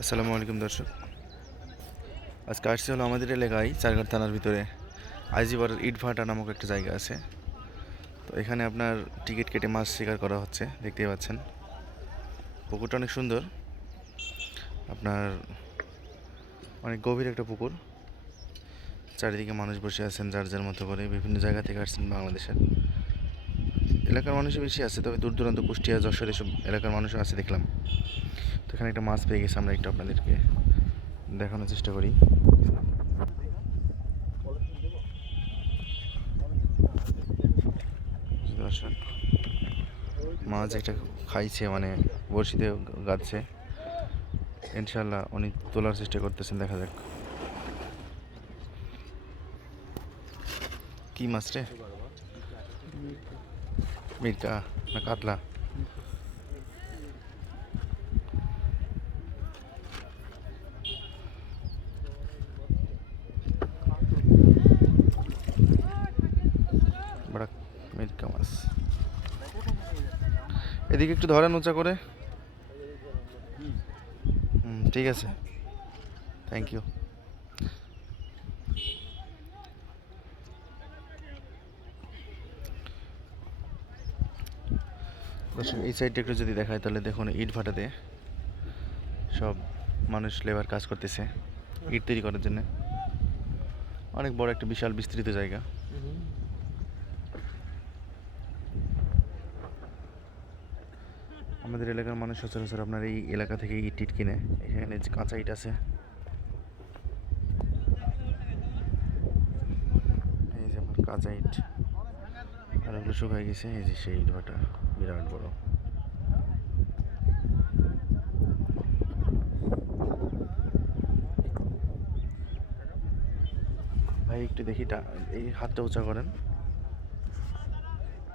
আসসালামু আলাইকুম দর্শক। আজকে আসছি হলো আমাদের এলাকায় চারঘাট থানার ভিতরে আইজিবাড়ের ইটভাটা নামক একটা জায়গা আছে। তো এখানে আপনার টিকিট কেটে মাছ শিকার করা হচ্ছে, দেখতেই পাচ্ছেন। পুকুরটা অনেক সুন্দর, আপনার অনেক গভীর একটা পুকুর। চারিদিকে মানুষ বসে আছেন যার যার মতো করে, বিভিন্ন জায়গা থেকে আসছেন বাংলাদেশের। এলাকার মানুষই বেশি আছে, তবে দূর দূরান্ত কুষ্টিয়া যশোর এসব এলাকার মানুষও আছে দেখলাম। তো এখানে একটা মাছ পেয়ে গেছি, আমরা একটু আপনাদেরকে দেখানোর চেষ্টা করি। দর্শক, মাছ একটা খাইছে, মানে বড়শিতে গাচ্ছে। ইনশাল্লাহ উনি তোলার চেষ্টা করতেছেন, দেখা যাক কি মাছ রে। মির্কা না কাতলা? বড় মির্কা মাছ। এদিকে একটু ধরেন উঁচা করে। ঠিক আছে, থ্যাংক ইউ। দর্শক, এই সাইডটা একটু যদি দেখায় তাহলে দেখুন, ইট ভাটাতে সব মানুষ লেবার কাজ করতেছে ইট তৈরি করার জন্য। অনেক বড় একটা বিশাল বিস্তৃত জায়গা। আমাদের এলাকার মানুষ সচরাচর আপনার এই এলাকা থেকে ইট টিট কিনে। এখানে যে কাঁচা ইট আছে, এই যে আপনার কাঁচা ইট, আর ওগুলো শুকায় গেছে। এই যে সেই ইট ভাটা, বিরাট বড়। ভাই একটু দেখি, এই হাতটা উঁচা করেন।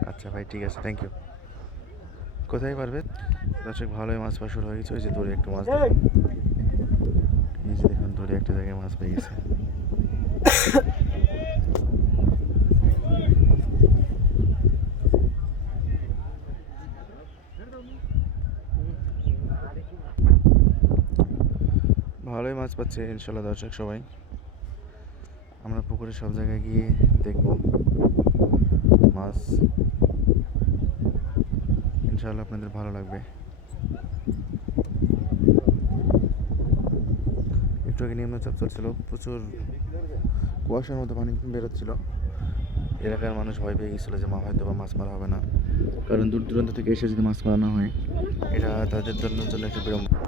আচ্ছা ভাই, ঠিক আছে, থ্যাংক ইউ। কোথায় পারবে? দর্শক, ভালোই মাছ পাওয়া শুরু হয়ে গেছে। ওই যে দূরে একটা মাছ, এই যে দেখুন দূরে একটা জায়গায় মাছ পেয়ে গেছে। ভালোই মাছ পাচ্ছে ইনশাল্লাহ দর্শক সবাই। আমরা পুকুরে সব জায়গায় গিয়ে দেখব মাছ, ইনশাল্লাহ আপনাদের ভালো লাগবে। একটু আগে নিম্নচাপ চলছিল, প্রচুর কুয়াশার মতো পানি বেরোচ্ছিল। এলাকার মানুষ ভয় পেয়ে গেছিলো যে হয়তো বা মাছ মারা হবে না, কারণ দূর দূরান্ত থেকে এসে যদি মাছ মারা না হয়, এটা তাদের জন্য একটা বিড়ম্বনা।